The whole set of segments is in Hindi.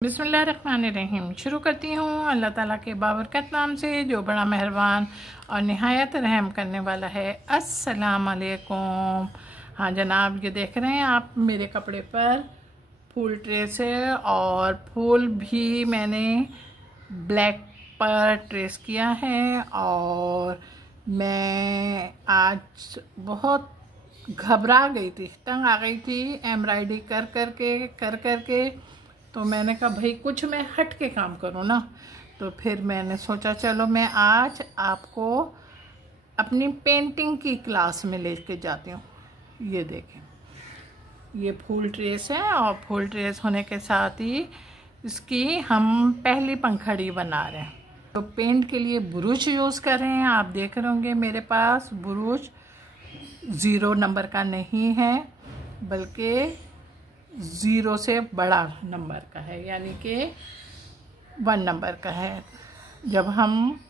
बिस्मिल्लाहिर्रहमानिर्रहीम। शुरू करती हूँ अल्लाह ताला के बाबरकत नाम से जो बड़ा मेहरबान और निहायत रहम करने वाला है। अस्सलाम वालेकुम। हाँ जनाब, ये देख रहे हैं आप मेरे कपड़े पर फूल ट्रेस है और फूल भी मैंने ब्लैक पर ट्रेस किया है। और मैं आज बहुत घबरा गई थी, तंग आ गई थी एम्ब्रॉयडरी कर करके। तो मैंने कहा भाई कुछ मैं हट के काम करूँ ना। तो फिर मैंने सोचा चलो मैं आज आपको अपनी पेंटिंग की क्लास में लेके जाती हूँ। ये देखें, ये फूल ट्रेस है और फूल ट्रेस होने के साथ ही इसकी हम पहली पंखड़ी बना रहे हैं। तो पेंट के लिए ब्रश यूज़ कर रहे हैं। आप देख रहे होंगे मेरे पास ब्रश 0 नंबर का नहीं है, बल्कि 0 से बड़ा नंबर का है, यानी कि 1 नंबर का है। जब हम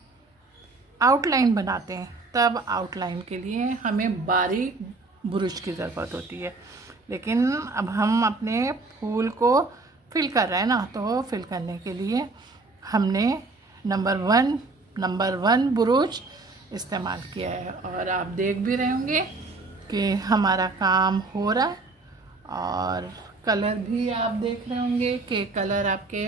आउटलाइन बनाते हैं तब आउटलाइन के लिए हमें बारीक ब्रश की ज़रूरत होती है, लेकिन अब हम अपने फूल को फिल कर रहे हैं ना, तो फिल करने के लिए हमने नंबर वन ब्रश इस्तेमाल किया है। और आप देख भी रहे होंगे कि हमारा काम हो रहा है। और कलर भी आप देख रहे होंगे कि कलर आपके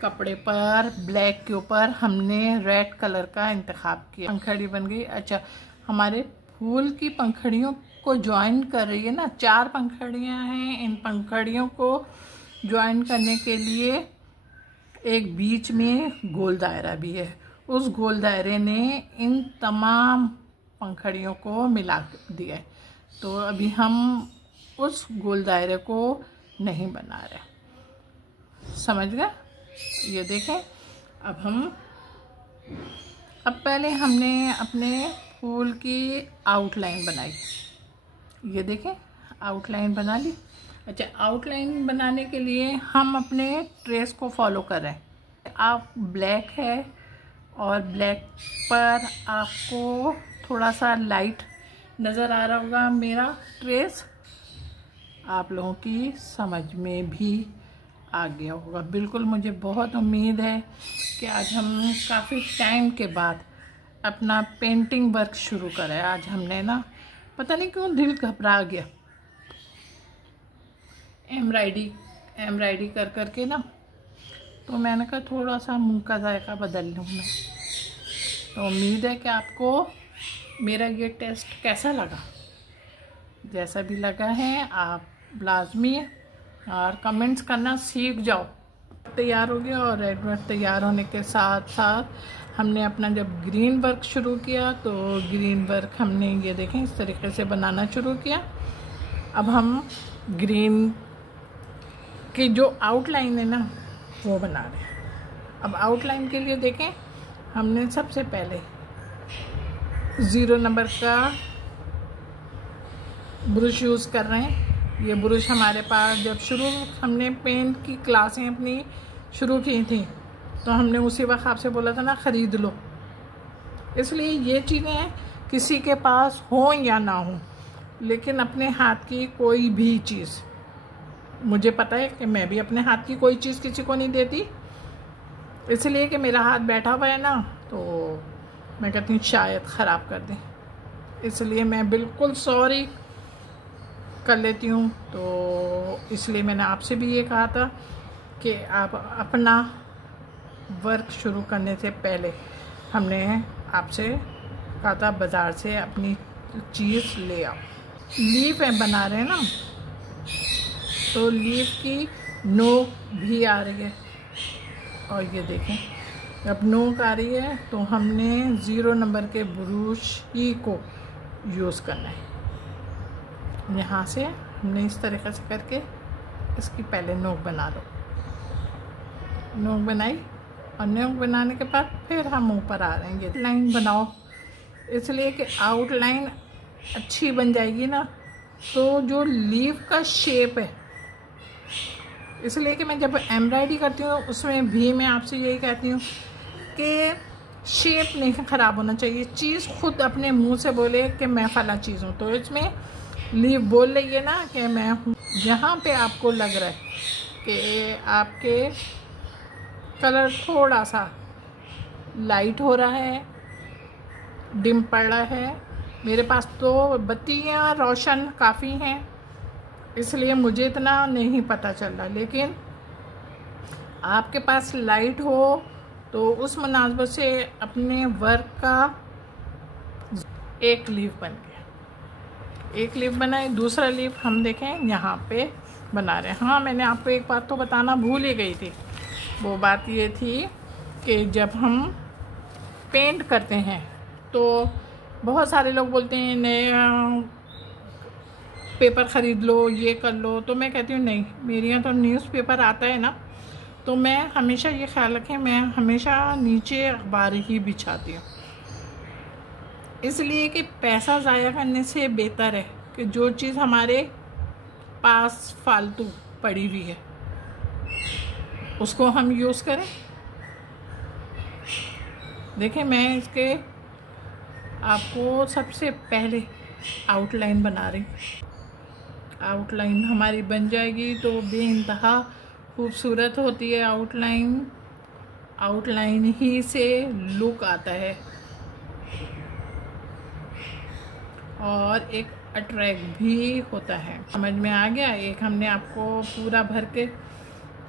कपड़े पर ब्लैक के ऊपर हमने रेड कलर का इंतखाब किया। पंखड़ी बन गई। अच्छा, हमारे फूल की पंखड़ियों को ज्वाइन कर रही है ना, 4 पंखड़ियां हैं। इन पंखड़ियों को ज्वाइन करने के लिए एक बीच में गोल दायरा भी है। उस गोल दायरे ने इन तमाम पंखड़ियों को मिला दिया है। तो अभी हम उस गोल दायरे को नहीं बना रहे, समझ गए? ये देखें, अब पहले हमने अपने फूल की आउटलाइन बनाई। ये देखें, आउटलाइन बना ली। अच्छा, आउटलाइन बनाने के लिए हम अपने ट्रेस को फॉलो कर रहे हैं। आप ब्लैक है और ब्लैक पर आपको थोड़ा सा लाइट नज़र आ रहा होगा मेरा ट्रेस। आप लोगों की समझ में भी आ गया होगा। बिल्कुल, मुझे बहुत उम्मीद है कि आज हम काफ़ी टाइम के बाद अपना पेंटिंग वर्क शुरू करें। आज हमने ना पता नहीं क्यों दिल घबरा गया एम्ब्रॉयडरी कर के ना। तो मैंने कहा थोड़ा सा मुंह का जायका बदल लूँ मैं। तो उम्मीद है कि आपको मेरा ये टेस्ट कैसा लगा। जैसा भी लगा है आप लाजमी और कमेंट्स करना सीख जाओ। तैयार हो गया और रेड वर्क तैयार होने के साथ साथ हमने अपना जब ग्रीन वर्क शुरू किया, तो ग्रीन वर्क हमने ये देखें इस तरीके से बनाना शुरू किया। अब हम ग्रीन की जो आउटलाइन है ना वो बना रहे हैं। अब आउटलाइन के लिए देखें, हमने सबसे पहले 0 नंबर का ब्रश यूज़ कर रहे हैं। ये ब्रश हमारे पास जब हमने पेंट की क्लासें अपनी शुरू की थी, तो हमने उसी वक्त आपसे बोला था ना ख़रीद लो। इसलिए ये चीज़ें किसी के पास हो या ना हो, लेकिन अपने हाथ की कोई भी चीज़, मुझे पता है कि मैं भी अपने हाथ की कोई चीज़ किसी को नहीं देती, इसलिए कि मेरा हाथ बैठा हुआ है ना, तो मैं कहती हूँ शायद ख़राब कर दें, इसलिए मैं बिल्कुल सॉरी कर लेती हूँ। तो इसलिए मैंने आपसे भी ये कहा था कि आप अपना वर्क शुरू करने से पहले हमने आपसे कहा था बाज़ार से अपनी चीज़ ले आओ। लीफ बना रहे हैं ना, तो लीफ की नोक भी आ रही है। और ये देखें, जब नोक आ रही है तो हमने 0 नंबर के ब्रश ही को यूज़ करना है। यहाँ से हमने इस तरीक़े से करके इसकी पहले नोक बना लो। नोक बनाई और नोक बनाने के बाद फिर हम ऊपर आ रहे हैं। ये लाइन बनाओ, इसलिए कि आउटलाइन अच्छी बन जाएगी ना, तो जो लीफ का शेप है, इसलिए कि मैं जब एम्ब्रॉयडरी करती हूँ उसमें भी मैं आपसे यही कहती हूँ कि शेप नहीं ख़राब होना चाहिए। चीज़ खुद अपने मुंह से बोले कि मैं फला चीज़ हूँ, तो इसमें लीफ बोल रही है ना कि मैं हूँ। जहाँ पे आपको लग रहा है कि आपके कलर थोड़ा सा लाइट हो रहा है, डिम पड़ रहा है। मेरे पास तो बत्तियाँ रोशन काफ़ी हैं, इसलिए मुझे इतना नहीं पता चल रहा, लेकिन आपके पास लाइट हो तो उस मुनासबत से अपने वर्क का एक लीफ बन गया। एक लीफ बनाए, दूसरा लीफ हम देखें यहाँ पे बना रहे हैं। हाँ, मैंने आपको एक बात तो बताना भूल ही गई थी। वो बात ये थी कि जब हम पेंट करते हैं तो बहुत सारे लोग बोलते हैं नया पेपर ख़रीद लो, ये कर लो। तो मैं कहती हूँ नहीं, मेरे यहाँ तो न्यूज़पेपर आता है ना, तो मैं हमेशा ये ख्याल रखें, मैं हमेशा नीचे अखबार ही बिछाती हूँ, इसलिए कि पैसा ज़ाया करने से बेहतर है कि जो चीज़ हमारे पास फालतू पड़ी हुई है उसको हम यूज़ करें। देखिए, मैं इसके आपको सबसे पहले आउटलाइन बना रही। आउटलाइन हमारी बन जाएगी तो बेइंतहा खूबसूरत होती है आउटलाइन। आउटलाइन ही से लुक आता है और एक अट्रैक्ट भी होता है। समझ में आ गया? एक हमने आपको पूरा भर के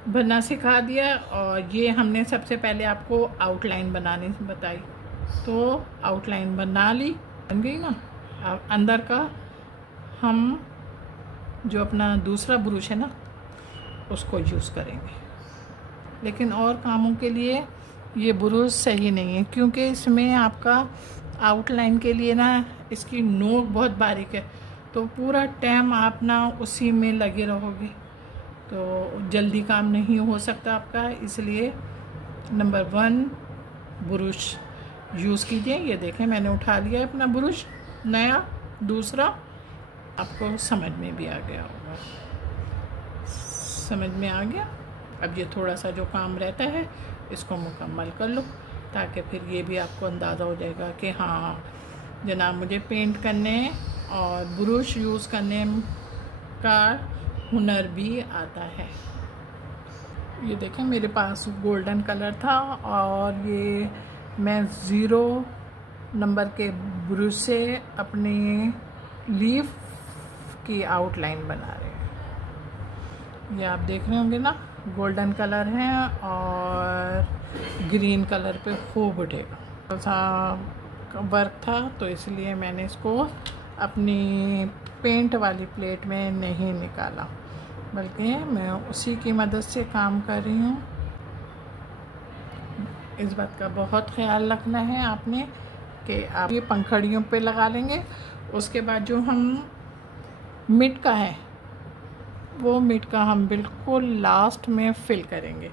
बनना सिखा दिया और ये हमने सबसे पहले आपको आउटलाइन बनानी बताई। तो आउटलाइन बना ली, बन गई ना। अब अंदर का हम जो अपना दूसरा ब्रश है ना उसको यूज़ करेंगे, लेकिन और कामों के लिए ये ब्रश सही नहीं है, क्योंकि इसमें आपका आउटलाइन के लिए ना इसकी नोक बहुत बारीक है, तो पूरा टाइम आप ना उसी में लगे रहोगे तो जल्दी काम नहीं हो सकता आपका। इसलिए नंबर 1 ब्रश यूज़ कीजिए। ये देखें, मैंने उठा लिया है अपना ब्रश नया दूसरा। आपको समझ में भी आ गया होगा, समझ में आ गया। अब ये थोड़ा सा जो काम रहता है इसको मुकम्मल कर लो, ताकि फिर ये भी आपको अंदाज़ा हो जाएगा कि हाँ जनाब, मुझे पेंट करने और ब्रश यूज़ करने का हुनर भी आता है। ये देखें, मेरे पास गोल्डन कलर था और ये मैं 0 नंबर के ब्रश से अपनी लीफ की आउटलाइन बना रहे हैं। ये आप देख रहे होंगे ना, गोल्डन कलर है और ग्रीन कलर पे खूब उठेगा। थोड़ा सा वर्क था तो इसलिए मैंने इसको अपनी पेंट वाली प्लेट में नहीं निकाला, बल्कि मैं उसी की मदद से काम कर रही हूँ। इस बात का बहुत ख्याल रखना है आपने कि आप ये पंखड़ियों पे लगा लेंगे। उसके बाद जो हम मिड का है वो मिड का हम बिल्कुल लास्ट में फिल करेंगे।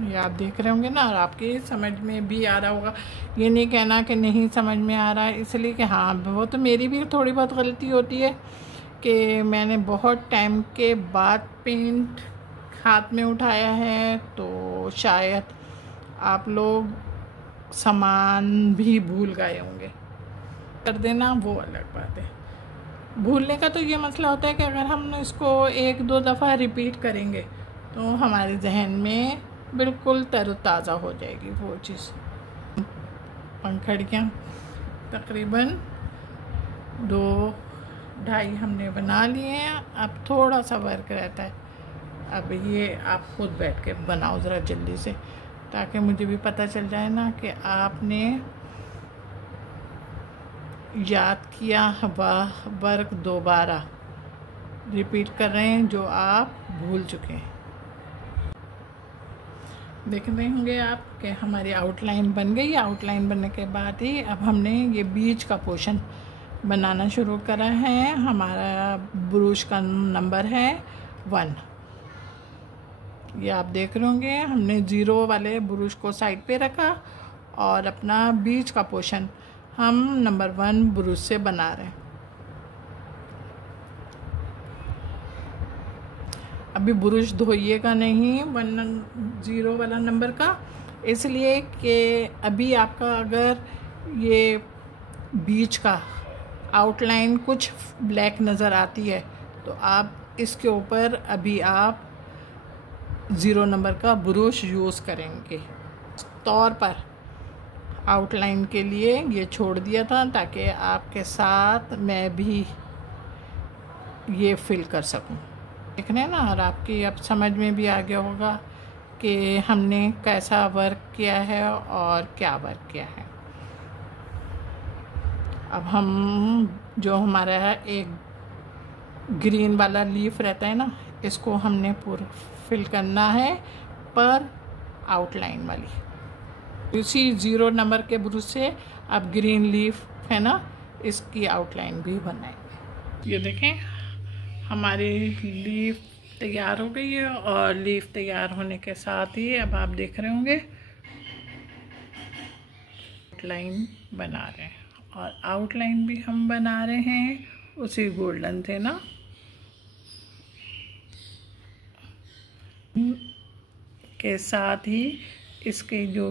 ये आप देख रहे होंगे ना, और आपके समझ में भी आ रहा होगा। ये नहीं कहना कि नहीं समझ में आ रहा है, इसलिए कि हाँ, वो तो मेरी भी थोड़ी बहुत गलती होती है कि मैंने बहुत टाइम के बाद पेंट हाथ में उठाया है, तो शायद आप लोग सामान भी भूल गए होंगे। कर देना वो अलग बात है। भूलने का तो ये मसला होता है कि अगर हम इसको 1-2 दफ़ा रिपीट करेंगे तो हमारे जहन में बिल्कुल तरोताज़ा हो जाएगी वो चीज़। पंखड़ियाँ तकरीबन 2-2.5 हमने बना लिए हैं। अब थोड़ा सा वर्क रहता है। अब ये आप खुद बैठ के बनाओ ज़रा जल्दी से, ताकि मुझे भी पता चल जाए ना कि आपने याद किया वर्क दोबारा रिपीट कर रहे हैं जो आप भूल चुके हैं। देख रहे होंगे आप कि हमारी आउटलाइन बन गई। आउटलाइन बनने के बाद ही अब हमने ये बीच का पोर्शन बनाना शुरू करा है। हमारा ब्रश का नंबर है 1। ये आप देख रहे होंगे, हमने 0 वाले ब्रश को साइड पे रखा और अपना बीच का पोर्शन हम नंबर 1 ब्रश से बना रहे हैं। अभी ब्रश धोइएगा नहीं 10 वाला नंबर का, इसलिए कि अभी आपका अगर ये बीच का आउटलाइन कुछ ब्लैक नज़र आती है तो आप इसके ऊपर अभी आप 0 नंबर का ब्रश यूज़ करेंगे। तौर पर आउटलाइन के लिए ये छोड़ दिया था ताकि आपके साथ मैं भी ये फिल कर सकूं। देख रहे हैं ना, और आपकी अब समझ में भी आ गया होगा कि हमने कैसा वर्क किया है और क्या वर्क किया है। अब हम जो हमारा एक ग्रीन वाला लीफ रहता है ना, इसको हमने पूरा फिल करना है पर आउटलाइन वाली। इसी 0 नंबर के ब्रश से अब ग्रीन लीफ है ना, इसकी आउटलाइन भी बनाएंगे। ये देखें हमारी लीफ तैयार हो गई है और लीफ तैयार होने के साथ ही अब आप देख रहे होंगे आउटलाइन बना रहे हैं। और आउटलाइन भी हम बना रहे हैं उसी गोल्डन से ना, के साथ ही इसके जो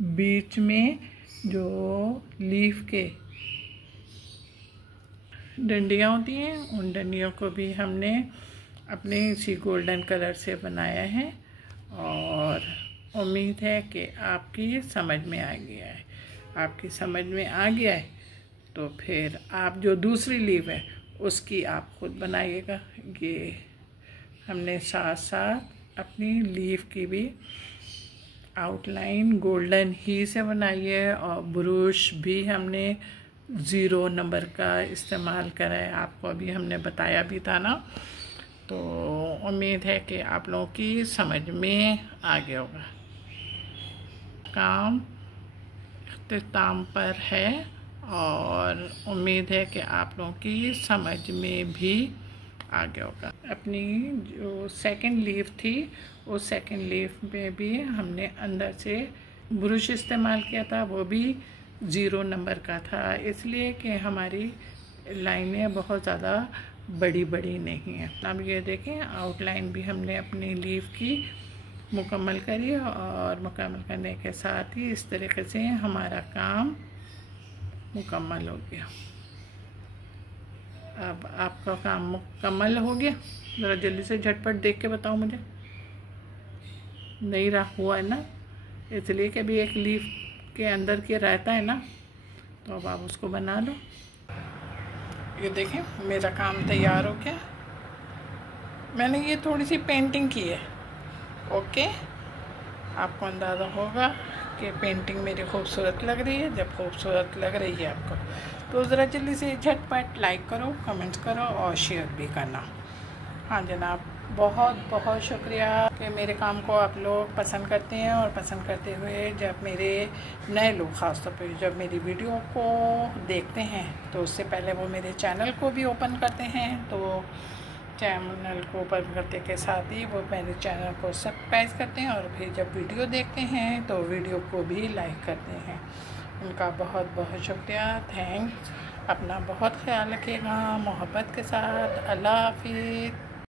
बीच में जो लीफ के डंडियाँ होती हैं, उन डंडियों को भी हमने अपने इसी गोल्डन कलर से बनाया है। और उम्मीद है कि आपकी समझ में आ गया है। आपकी समझ में आ गया है तो फिर आप जो दूसरी लीफ है उसकी आप खुद बनाइएगा। ये हमने साथ साथ अपनी लीफ की भी आउटलाइन गोल्डन ही से बनाई है और ब्रश भी हमने 0 नंबर का इस्तेमाल करा है। आपको अभी हमने बताया भी था ना, तो उम्मीद है कि आप लोगों की समझ में आ गया होगा। काम इख्तिताम पर है और उम्मीद है कि आप लोगों की समझ में भी आ गया होगा। अपनी जो सेकंड लीफ थी उस सेकंड लीफ में भी हमने अंदर से ब्रश इस्तेमाल किया था, वो भी 0 नंबर का था, इसलिए कि हमारी लाइनें बहुत ज़्यादा बड़ी नहीं हैं। अब ये देखें आउटलाइन भी हमने अपनी लीफ की मुकम्मल करी और मुकम्मल करने के साथ ही इस तरीके से हमारा काम मुकम्मल हो गया। अब आपका काम मुकम्मल हो गया, ज़रा जल्दी से झटपट देख के बताओ मुझे। नहीं रहा हुआ है ना, इसलिए कि अभी एक लीफ के अंदर के रहता है ना, तो अब आप उसको बना लो। ये देखें मेरा काम तैयार हो गया। मैंने ये थोड़ी सी पेंटिंग की है। ओके, आपको अंदाज़ा होगा कि पेंटिंग मेरी खूबसूरत लग रही है। जब खूबसूरत लग रही है आपको तो ज़रा जल्दी से झटपट लाइक करो, कमेंट्स करो और शेयर भी करना। हाँ जनाब, बहुत बहुत शुक्रिया कि मेरे काम को आप लोग पसंद करते हैं। और पसंद करते हुए जब मेरे नए लोग ख़ास तौर पे जब मेरी वीडियो को देखते हैं तो उससे पहले वो मेरे चैनल को भी ओपन करते हैं। तो चैनल को ओपन करते के साथ ही वो मेरे चैनल को सब्सक्राइब करते हैं और फिर जब वीडियो देखते हैं तो वीडियो को भी लाइक करते हैं। उनका बहुत बहुत शुक्रिया, थैंक्स। अपना बहुत ख्याल रखिएगा मोहब्बत के साथ। अल्लाह हाफिज़।